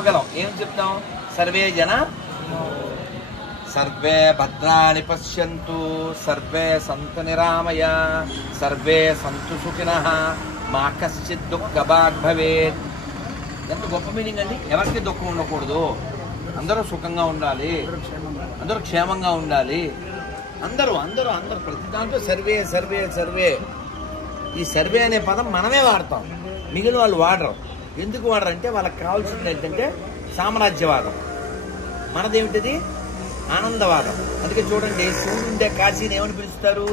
చెప్పగలం. ఏం చెప్తాం? సర్వే జన సర్వే భద్రాణి పశ్యంతు సర్వే సంతు నిరామయ సర్వే సంతు సుఖినః మా కశ్చిత్ దుఃఖభాగ్ భవేత్. ఎంత గొప్ప మీనింగ్ అండి. ఎవరికి దుఃఖం ఉండకూడదు, అందరూ సుఖంగా ఉండాలి, అందరూ క్షేమంగా ఉండాలి. అందరూ అందరూ అందరూ ప్రతి దాంట్లో సర్వే సర్వే సర్వే. ఈ సర్వే అనే పదం మనమే వాడతాం, మిగిలిన వాళ్ళు వాడరు. ఎందుకు వాడరు అంటే వాళ్ళకి కావాల్సింది ఏంటంటే సామ్రాజ్యవాదం. మనదేమిటిది? ఆనందవాదం. అందుకే చూడండి, శివుడు ఉండే కాశీని ఏమని పిలుస్తారు?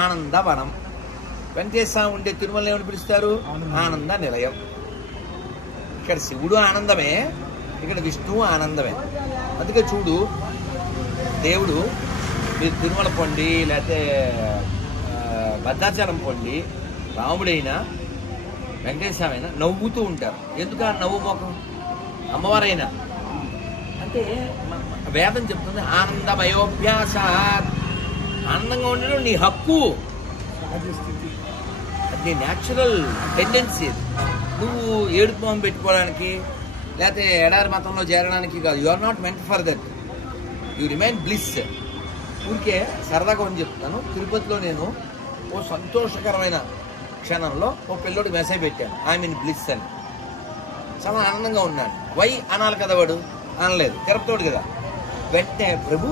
ఆనందవనం. వెంకటేశ్వర ఉండే తిరుమల ఏమని పిలుస్తారు? ఆనంద నిలయం. ఇక్కడ శివుడు ఆనందమే, ఇక్కడ విష్ణువు ఆనందమే. అందుకే చూడు, దేవుడు మీరు తిరుమల పొండి లేకపోతే భద్రాచలం పొండి, రాముడైనా వెంకటేశ్వరైనా నవ్వుతూ ఉంటారు. ఎందుకు ఆ నవ్వు ముఖం? అమ్మవారైనా అంటే వేదం చెప్తుంది ఆనందమయోభ్యాసాత్. ఆనందంగా ఉండడం నీ హక్కు, అది నీ న్యాచురల్ టెండెన్సీ. నువ్వు ఏడుపు మొహం పెట్టుకోవడానికి లేకపోతే ఎడారి మతంలో చేరడానికి కాదు. You are not meant for that. You remain bliss. ఊరికే సరదాగా అని చెప్తాను. తిరుపతిలో నేను ఓ సంతోషకరమైన క్షణంలో ఓ పిల్లోడికి మెసేజ్ పెట్టాను, ఐ మీన్ బ్లిస్ అని. చాలా ఆనందంగా ఉన్నాడు. వై అనాలి కదా, వాడు అనలేదు, తిరుపతోడు కదా. వెంటనే ప్రభు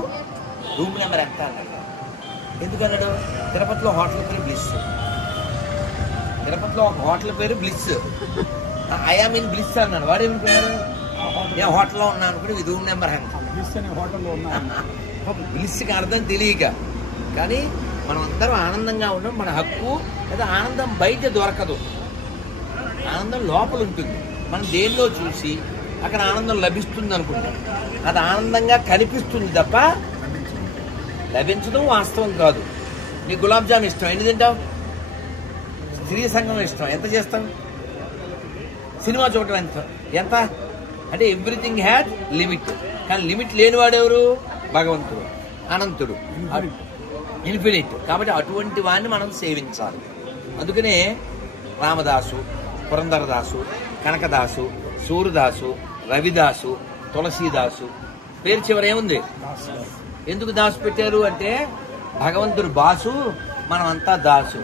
రూమ్ నెంబర్ ఎంత అన్నాడు. ఎందుకన్నాడు? తిరుపతిలో హోటల్ పేరు బ్లిస్. తిరుపతిలో ఒక హోటల్ పేరు బ్లిస్. ఐ మీన్ బ్లిస్ అన్నాడు. వాడు ఏమనుకున్నాడు? నేను హోటల్లో ఉన్నాను అనుకుని ఇది రూమ్ నెంబర్ ఎంత. బ్లిస్కి అర్థం తెలియక. కానీ మనం అందరం ఆనందంగా ఉన్నాం, మన హక్కు. లేదా ఆనందం బయట దొరకదు, ఆనందం లోపల ఉంటుంది. మనం దేనిలో చూసి అక్కడ ఆనందం లభిస్తుంది అనుకుంటాం. అది ఆనందంగా కనిపిస్తుంది తప్ప లభించడం వాస్తవం కాదు. నీ గులాబ్ జామ్ ఇష్టం, ఎన్ని తింటావు? స్త్రీ సంఘం ఇష్టం, ఎంత చేస్తావు? సినిమా చూడటం ఎంత అంటే ఎవ్రీథింగ్ హ్యాడ్ లిమిట్. కానీ లిమిట్ లేనివాడెవరు? భగవంతుడు, అనంతుడు, ఇన్ఫినిట్. కాబట్టి అటువంటి వాడిని మనం సేవించాలి. అందుకనే రామదాసు, పురంధరదాసు, కనకదాసు, సూర్యదాసు, రవిదాసు, తులసీదాసు పేరు చివర ఏముంది? ఎందుకు దాసు పెట్టారు అంటే భగవంతుడు బాసు, మనం అంతా దాసు.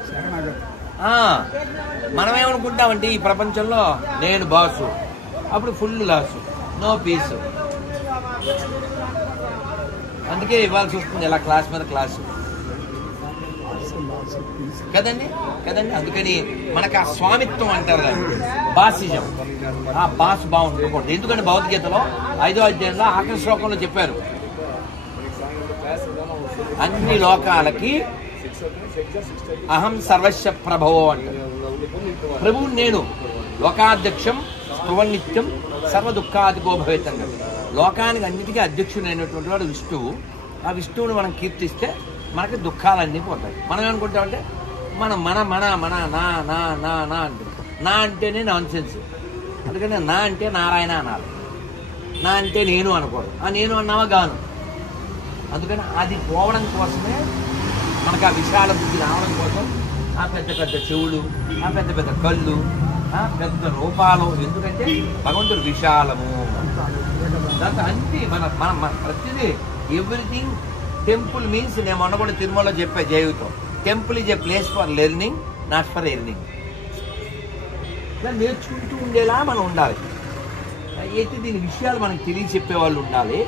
మనం ఏమనుకుంటామంటే ఈ ప్రపంచంలో నేను బాసు, అప్పుడు ఫుల్ లాసు, నో పీసు. అందుకే ఇవ్వాల్సి వస్తుంది ఇలా క్లాస్ మీద క్లాసు కదండి. అందుకని మనకు ఆ స్వామిత్వం అంటారు దాన్ని, బాసిజం. ఆ బాస్ బాగుంటుంది. ఎందుకంటే భగవద్గీతలో 5వ అధ్యాయంలో ఆఖరి శ్లోకంలో చెప్పారు, అన్ని లోకాలకి అహం సర్వస్వ ప్రభవో అంటారు. ప్రభువు నేను, లోకాధ్యక్షం స్థువన్నిత్యం సర్వ దుఃఖాదికో భవేత్ అన్నాడు. లోకానికి అన్నిటికీ అధ్యక్షుడైనటువంటి వాడు విష్ణువు. ఆ విష్ణువుని మనం కీర్తిస్తే మనకి దుఃఖాలన్నీ పోతాయి. మనం ఏమనుకుంటామంటే మనం మన మన మన నా నా నా నా అంటే నా అంటేనే నాన్ సెన్స్. అందుకని నా అంటే నారాయణ అనాలి, నా అంటే నేను అనకూడదు. ఆ నేను అన్నావా గాను. అందుకని అది పోవడం కోసమే మనకు ఆ విశాల బుద్ధి రావడం కోసం ఆ పెద్ద పెద్ద చెవులు, ఆ పెద్ద పెద్ద కళ్ళు, ఆ పెద్ద రూపాలు. ఎందుకంటే భగవంతుడు విశాలము. దాంతో అన్ని మన ప్రతిదీ ఎవ్రీథింగ్. టెంపుల్ మీన్స్ నేను మొన్న కూడా తిరుమలలో చెప్పే జైవితం, temple is a place for learning, not for earning. ఇలా నేర్చుకుంటూ ఉండేలా మనం ఉండాలి. అయితే దీని విషయాలు మనకి తెలియచెప్పేవాళ్ళు ఉండాలి,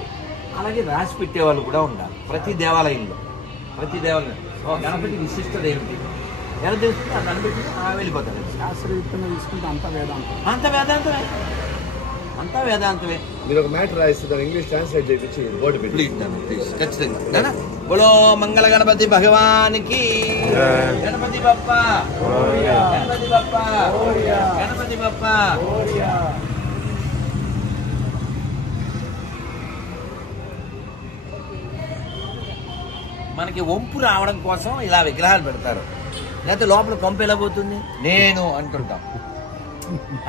అలాగే రాసి పెట్టేవాళ్ళు కూడా ఉండాలి. ప్రతి దేవాలయంలో గణపతి విశిష్టత ఏమిటి ఎలా తెలుస్తుంది? అది అనిపెట్టి వెళ్ళిపోతాడు. శాస్త్రయుక్తంగా తీసుకుంటే అంతా వేదాంతమే. మీరు ఒక మ్యాటర్ రాయిస్తారు, ఇంగ్లీష్ ట్రాన్స్లేట్ చేయించి బోర్డు పెట్టి ఖచ్చితంగా. బోలో మంగళ గణపతి భగవానికి, గణపతి బప్ప, గణపతి బప్ప, గణపతి బప్ప. మనకి వంపు రావడం కోసం ఇలా విగ్రహాలు పెడతారు. లేకపోతే లోపల కొంప ఎలా పోతుంది? నేను అంటుంటాం.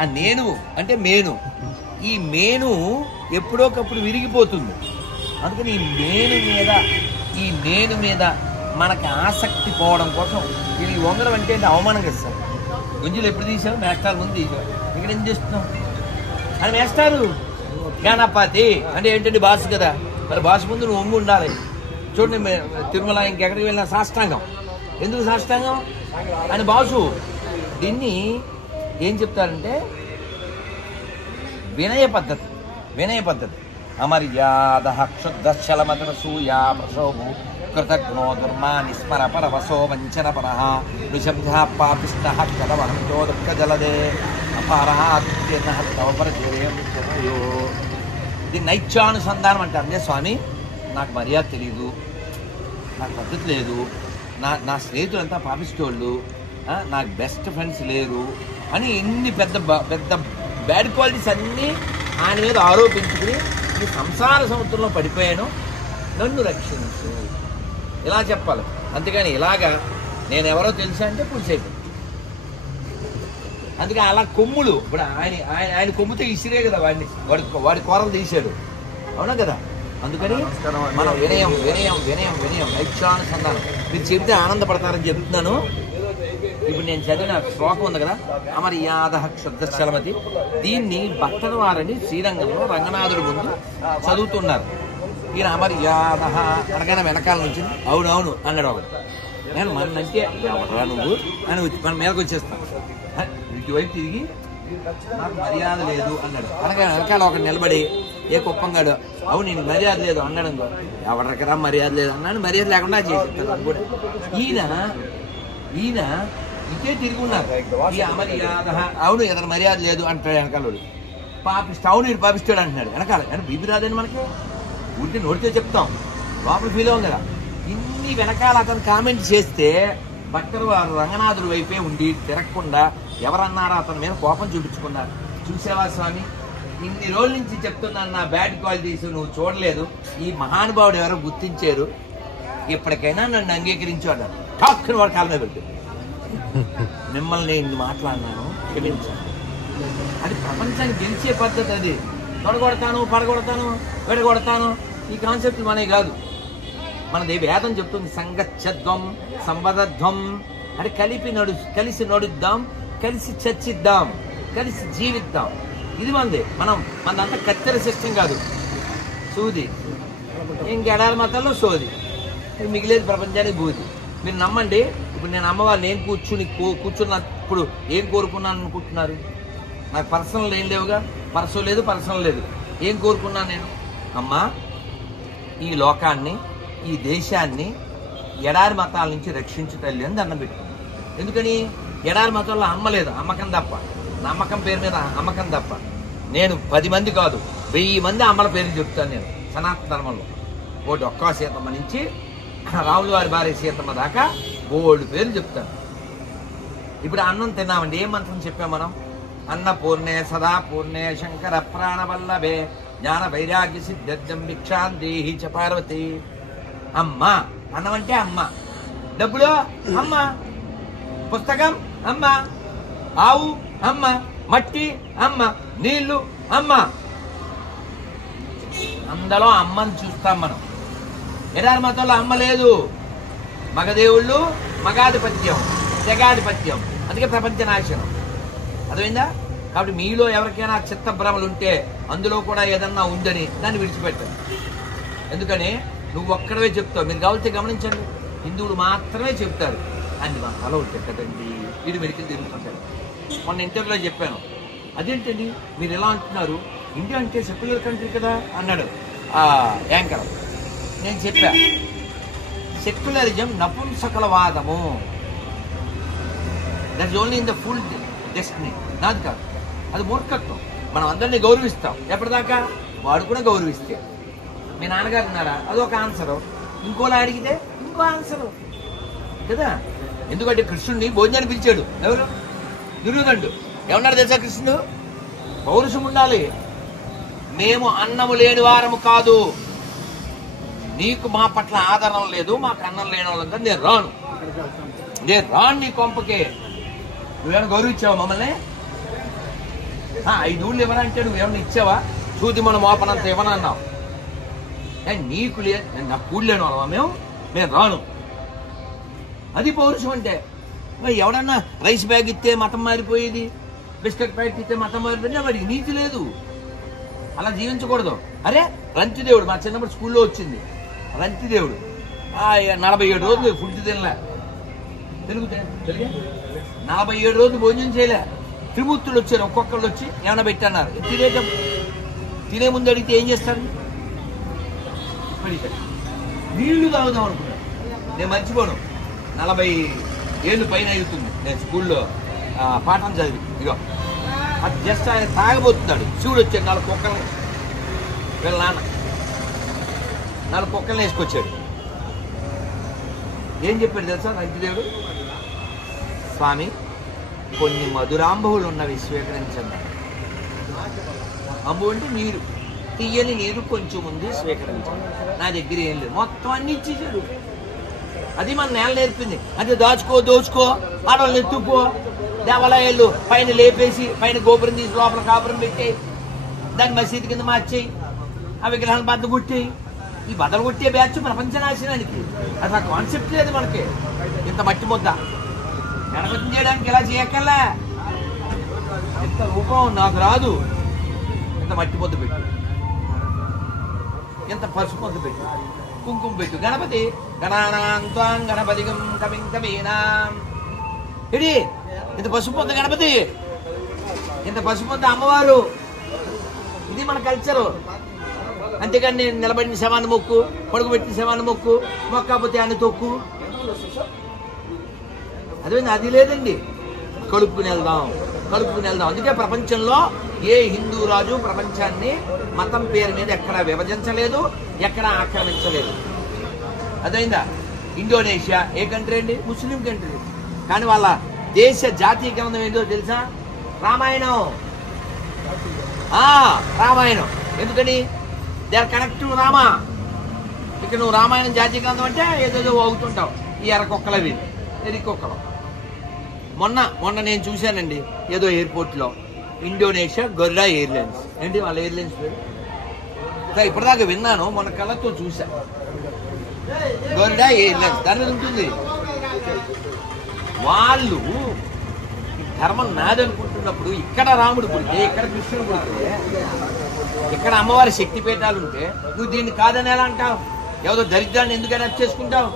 ఆ నేను అంటే మేను. ఈ మేను ఎప్పుడోకప్పుడు విరిగిపోతుంది. అందుకని ఈ నేను మీద మనకి ఆసక్తి పోవడం కోసం ఇది వంగడం అంటే అవమానంగా ఇస్తారు. గుంజులు ఎప్పుడు తీసావు? మేస్టార్ ముందు తీసావు. ఇక్కడ ఏం చేస్తున్నావు అని మేస్టారు గణపతి అంటే ఏంటండి బాసు కదా, మరి బాసు ముందు నువ్వు ఒంగు ఉండాలి. చూడండి తిరుమల ఇంకెక్కడికి వెళ్ళిన సాష్టాంగం. ఎందుకు సాష్టాంగం? అని బాసు. దీన్ని ఏం చెప్తారంటే వినయ పద్ధతి. వినయ పద్ధతి. అమర్యాద క్షుద్ధశలమతరసూయా ప్రశోభు కృతజ్ఞో దుర్మా నిస్మర పరవశో వంచన పరః నృశబ్ద పాపిష్ట కలవహంతో దుఃఖ జలదే అపారహాత్యేన తవపరచో. ఇది నైత్యానుసంధానం అంటారు. అంటే స్వామి నాకు మర్యాద తెలియదు, నాకు పద్ధతి లేదు, నా స్నేహితులంతా పాపిస్తోళ్ళు, నాకు బెస్ట్ ఫ్రెండ్స్ లేరు అని ఇన్ని పెద్ద పెద్ద బ్యాడ్ క్వాలిటీస్ అన్నీ ఆయన మీద ఆరోపించుకుని ఈ సంసార సముద్రంలో పడిపోయాను, నన్ను రక్షించు ఇలా చెప్పాలి. అంతేగాని ఇలాగా నేను ఎవరో తెలుసా అంటే పులిసేపు. అందుకని అలా కొమ్ములు ఇప్పుడు ఆయన కొమ్ముతో ఇసిరే కదా వాడి కూరలు తీసాడు, అవునా కదా. అందుకని మనం వినయం వినయం వినయం వినయం నైత్యానుసంధానం. మీరు చెబితే ఆనందపడతారని చెప్తున్నాను. ఇప్పుడు నేను చదివిన శ్లోకం ఉంది కదా, అమర్యాద క్షుద్ధశలమతి. దీన్ని భక్తుల వారని శ్రీరంగంలో రంగనాథుడి ముందు చదువుతున్నారు. ఈయన అమర్యాద అనగానే వెనకాల నుంచి అవునవును అన్నాడు ఒకడు. నేను మనంటే ఎవరా నువ్వు అని మన మీదకి వచ్చేస్తాను. ఇటువైపు తిరిగి నాకు మర్యాద లేదు అన్నాడు. అనగా వెనకాల ఒకటి నిలబడి ఏ కుప్పంగాడు అవును నేను మర్యాద లేదు అన్నాడు. ఎవరికరా మర్యాద లేదు అన్నాడు. మర్యాద లేకుండా చేసేస్తాడు కూడా. ఈయన ఇదే తిరిగి ఉన్నారు. ఈ అమర్యాద అవును ఇతను మర్యాద లేదు అంటాడు వెనకాల. పాపిస్తాడు అవును ఇటు పాపిస్తాడు అంటున్నాడు వెనకాల. కానీ బీపీ రాదని మనకి ఉంటే నోటితో చెప్తాం, లోపల ఫీల్ అవ్వం కదా. ఇన్ని వెనకాల అతను కామెంట్ చేస్తే భక్తులు వారు రంగనాథుడి వైపే ఉండి తిరగకుండా ఎవరన్నారో అతని మీద కోపం చూపించుకున్నారు. చూసావా స్వామి, ఇన్ని రోజుల నుంచి చెప్తున్నాను నా బ్యాడ్ క్వాలిటీస్ నువ్వు చూడలేదు, ఈ మహానుభావుడు ఎవరో గుర్తించారు, ఇప్పటికైనా నన్ను అంగీకరించు అన్నారు. ఠాక్కుని వాడు కాళ్ళ మీద పెట్టాడు. మిమ్మల్ని ఇన్ని మాట్లాడినాను క్షమించాను. అది ప్రపంచాన్ని గెలిచే పద్ధతి. అది తొడగొడతాను పడగొడతాను విడగొడతాను ఈ కాన్సెప్ట్ మనే కాదు. మనది వేదం చెప్తుంది సంగచ్చధ్వం సంవదధ్వం అంటే కలిసి నడుద్దాం, కలిసి చర్చిద్దాం, కలిసి జీవిద్దాం. ఇది మనదంతా కత్తెర సిస్టం కాదు, సూది. ఇంకెడారి మతాల్లో సోది, మిగిలేదు ప్రపంచానికి బూది. మీరు నమ్మండి. ఇప్పుడు నేను అమ్మవారు నేను కూర్చున్నప్పుడు ఏం కోరుకున్నాను అనుకుంటున్నారు? నాకు పర్సనల్ ఏం లేవుగా, పర్సనల్ లేదు. ఏం కోరుకున్నాను నేను? అమ్మా ఈ లోకాన్ని ఈ దేశాన్ని ఎడారి మతాల నుంచి రక్షించు తల్లి అని దండం పెట్టుకున్నాను. ఎందుకని? ఎడారి మతంలో అమ్మలేదు, అమ్మకం తప్ప, నమ్మకం పేరు మీద అమ్మకం తప్ప. నేను 10 మంది కాదు 1000 మంది అమ్మల పేరు చెప్తాను నేను సనాతన ధర్మంలో. ఒకటి ఒక్క సీతమ్మ నుంచి రాముల వారి భార్య సీతమ్మ దాకా బోల్డ్ పేర్లు చెప్తాను. ఇప్పుడు అన్నం తిన్నామండి, ఏం మంత్రం చెప్పాం మనం? అన్నపూర్ణే సదా పూర్ణే శంకర ప్రాణవల్లభే జ్ఞాన వైరాగ్య సిద్ధం భిక్షాం దేహి చ పార్వతి. అమ్మ అన్నం అంటే అమ్మ, డబ్బులు అమ్మ, పుస్తకం అమ్మ, ఆవు అమ్మ, మట్టి అమ్మ, నీళ్లు అమ్మ. అందులో అమ్మని చూస్తాం మనం. ఎడారి మతంలో అమ్మ లేదు. మగదేవుళ్ళు, మగాధిపత్యం, జగాధిపత్యం, అందుకే ప్రపంచ నాశనం. అర్థమైందా? కాబట్టి మీలో ఎవరికైనా చిత్త భ్రమలు ఉంటే అందులో కూడా ఏదన్నా ఉందని దాన్ని విడిచిపెట్టాలి. ఎందుకని నువ్వు ఒక్కడవే చెప్తావు. మీరు కావాల్సి గమనించండి, హిందువులు మాత్రమే చెప్తారు అన్ని మతాలు ఉంటాయి కదండి, వీడు మెడికల్ తిరుగుతుంటారు. మొన్న ఇంటర్వ్యూలో చెప్పాను, అదేంటండి మీరు ఎలా అంటున్నారు, ఇండియా అంటే సెక్యులర్ కంట్రీ కదా అన్నాడు ఆ యాంకర్. నేను చెప్పా, సెక్యులరిజం నపుంసకలవాదము, that is only in the full destiny, నాది కాదు. అది మూర్ఖత్వం. మనం అందరినీ గౌరవిస్తాం ఎప్పటిదాకా, వాడు కూడా గౌరవిస్తే. మీ నాన్నగారు ఉన్నారా, అదొక ఆన్సరు. ఇంకోలా అడిగితే ఇంకో ఆన్సరు కదా. ఎందుకంటే కృష్ణుడిని భోజనాన్ని పిలిచాడు ఎవరు? దుర్యోధనుడు. ఏమన్నాడు తెలుసా కృష్ణుడు? పౌరుషం ఉండాలి. మేము అన్నము లేని వారము కాదు, నీకు మా పట్ల ఆదరణ లేదు, మాకు అన్నం లేని వాళ్ళంతా నేను రాను నీ కొంపకే. నువ్వేమైనా గౌరవించావా మమ్మల్ని? 5 ఊళ్ళు ఇవ్వనంటే నువ్వేమన్నా ఇచ్చావా? చూది మనం మోపనంత ఇవ్వనన్నావు. నీకు లేదు, నాకు కూడి లేని వాళ్ళమా మేము రాను. అది పౌరుషం అంటే. ఎవడన్నా రైస్ బ్యాగ్ ఇస్తే మతం మారిపోయేది, బిస్కెట్ ప్యాకెట్ ఇస్తే మతం మారిపోయింది, వాడికి నీతి లేదు. అలా జీవించకూడదు. అరే రంతిదేవుడు మా చిన్నప్పుడు స్కూల్లో వచ్చింది. రంతిదేవుడు 47 రోజులు ఫుడ్ తినలే. తెలుగు 47 రోజులు భోజనం చేయలే. త్రిమూర్తులు వచ్చారు, ఒక్కొక్కళ్ళు వచ్చి ఏమైనా పెట్టన్నారు. తినే ముందు అడిగితే ఏం చేస్తారు? నీళ్లు తాగుదాం అనుకున్నాను. నేను మర్చిపోను, 40 ఏళ్ళు పైన అవుతుంది నేను స్కూల్లో పాఠం చదివి. ఇగో అది జస్ట్ ఆయన తాగబోతున్నాడు. శివుడు వచ్చాడు, 4 కుక్కల్ని, వీళ్ళ నాన్న 4 కుక్కల్ని వేసుకొచ్చాడు. ఏం చెప్పాడు తెలుసా రంతిదేవుడు? స్వామి, కొన్ని మధురాంబువులు ఉన్నవి స్వీకరించండి. అంబు అంటే నీరు, తీయని నీరు కొంచెం ఉంది స్వీకరించండి. నా దగ్గర ఏం లేదు, మొత్తం అన్ని ఇచ్చేసాడు. అది మన నేల నేర్పింది. అంటే దోచుకో, ఆడవాళ్ళని ఎత్తుకో, దేవాలయాలు పైన లేపేసి పైన గోపురం తీసి లోపల కాపురం పెట్టేయి, దాన్ని మసీదు కింద మార్చేయి, ఆ విగ్రహాన్ని బద్దలు కొట్టేయి. ఈ బద్దలు కొట్టే బ్యాచ్ ప్రపంచ నాశనానికి. అది ఆ కాన్సెప్ట్ లేదు మనకి. ఇంత మట్టి ముద్ద గణపతి చేయడానికి ఇలా చేయక్కర్లే. ఇంత రూపం నాకు రాదు. ఇంత మట్టి ముద్ద పెట్టు, ఇంత పసుపు ముద్ద పెట్టు, కుంకుమ పెట్టు. గణపతి గణానాం గణపతి ఇది ఇంత పసుపు ముద్ద గణపతి, ఇంత పసుపు ముద్ద అమ్మవారు. ఇది మన కల్చరు. అంతేకాని నేను నిలబడిన శవాన్ని మొక్కు, పడుకోబెట్టిన శవాన్ని మొక్కు, మొక్కపోతే అని తొక్కు, అది లేదండి. కలుపుకుని వెళ్దాం. అందుకే ప్రపంచంలో ఏ హిందూ రాజు ప్రపంచాన్ని మతం పేరు మీద ఎక్కడా విభజించలేదు, ఎక్కడా ఆక్రమించలేదు. అదైందా? ఇండోనేషియా ఏ కంట్రీ అండి? Muslim country. కానీ వాళ్ళ దేశ జాతీయ గ్రంథం ఏంటో తెలుసా? రామాయణం. ఎందుకని? They are connect to Rama. ఇక నువ్వు రామాయణం జాతీయ గ్రంథం అంటే ఏదో అవుతుంటావు. ఈ ఎర్రకొక్కలవి, ఎరికొక్కలు. మొన్న నేను చూశానండి ఏదో ఎయిర్పోర్ట్లో, ఇండోనేషియా గొర్రా ఎయిర్లైన్స్. ఏంటి వాళ్ళ ఎయిర్లైన్స్ పేరు? ఇప్పటిదాకా విన్నాను, మొన్న కళ్ళతో చూసా. గొర్రా ఎయిర్లైన్స్ దాని మీద ఉంటుంది. వాళ్ళు ధర్మం నాదనుకుంటున్నప్పుడు ఇక్కడ రాముడు పుడితే, ఇక్కడ కృష్ణుడు పుడితే, ఇక్కడ అమ్మవారి శక్తిపీఠాలు ఉంటే నువ్వు దీన్ని కాదని ఎలా అంటావు? ఏదో దరిద్రాన్ని ఎందుకైనా చేసుకుంటావు?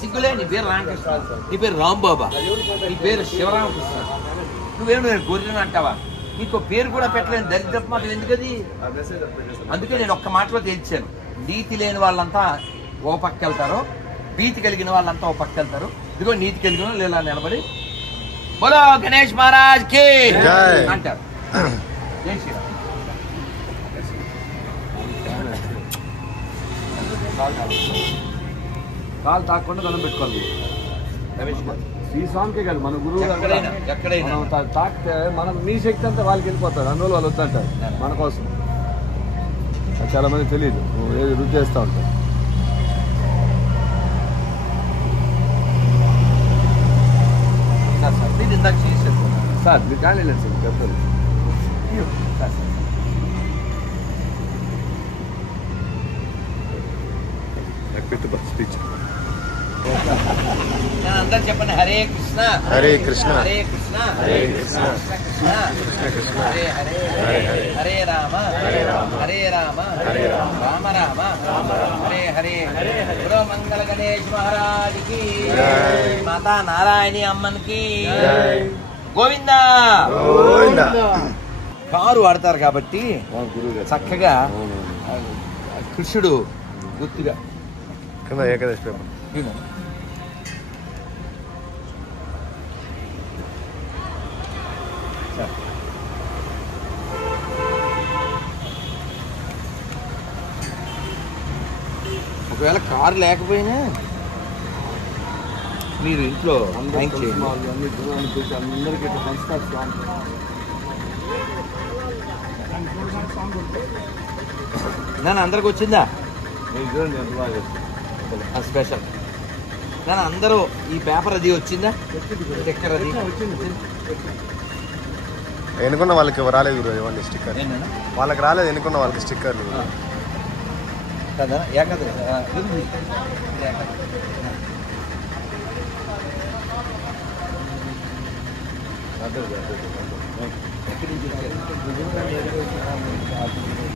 సిగ్గులే. నీ పేరు రామకృష్ణ, నీ పేరు రాంబాబా, నీ పేరు శివరామకృష్ణ, నువ్వేమో నేను గొర్రెని అంటావా? నీకు పేరు కూడా పెట్టలేని దరిద్రపు మాట ఎందుకది? అందుకే నేను ఒక్క మాటలో తేల్చాను. నీతి లేని వాళ్ళంతా ఓ పక్క వెళ్తారు, భీతి కలిగిన వాళ్ళంతా ఓ పక్క వెళ్తారు. ఇదిగో నీతి కలిగిన వాళ్ళు ఇలా నిలబడి బోలో గణేష్ మహారాజ్ కి అంటారు. కాలు తాకుండా దండం పెట్టుకోవాలి. ఈ స్వామికే కాదు, మన గురువు తాకితే మనం మీ శక్తి అంతా వాళ్ళకి వెళ్ళిపోతారు. అందువల్ల వాళ్ళు వద్దంటారు మన కోసం. చాలా మంది తెలియదు, ఏది రుచి చేస్తూ ఉంటారు. సార్ మీరు కానీ వెళ్ళండి సార్, చెప్తారు. అందరు చెప్పండి, హరే కృష్ణ హరే కృష్ణ హరే కృష్ణ హరే కృష్ణ కృష్ణ కృష్ణ హరే హరే హరే రామ హరే రామ రామ రామ హరే హరే. బులో మంగళ గణేష్ మహారాజ్ కి, మాతా నారాయణి అమ్మన్ కి గోవిందా. కారు వాడతారు కాబట్టి చక్కగా కృష్ణుడు గుర్తుగా కింద ఏకాదశి పేపర్. ఒకవేళ కారు లేకపోయినా మీరు ఇంట్లో అందరికీ నన్ను అందరికి వచ్చిందా స్పెషల్? నన్ను అందరూ ఈ పేపర్ అది వచ్చిందా? స్టిక్కర్ అది ఎన్నుకున్న వాళ్ళకి రాలేదు గురు, ఇవ్వండి స్టిక్కర్. వాళ్ళకి రాలేదు, ఎన్నుకున్న వాళ్ళకి స్టిక్కర్లు కదా. ఎక్కడి నుంచి వచ్చారు?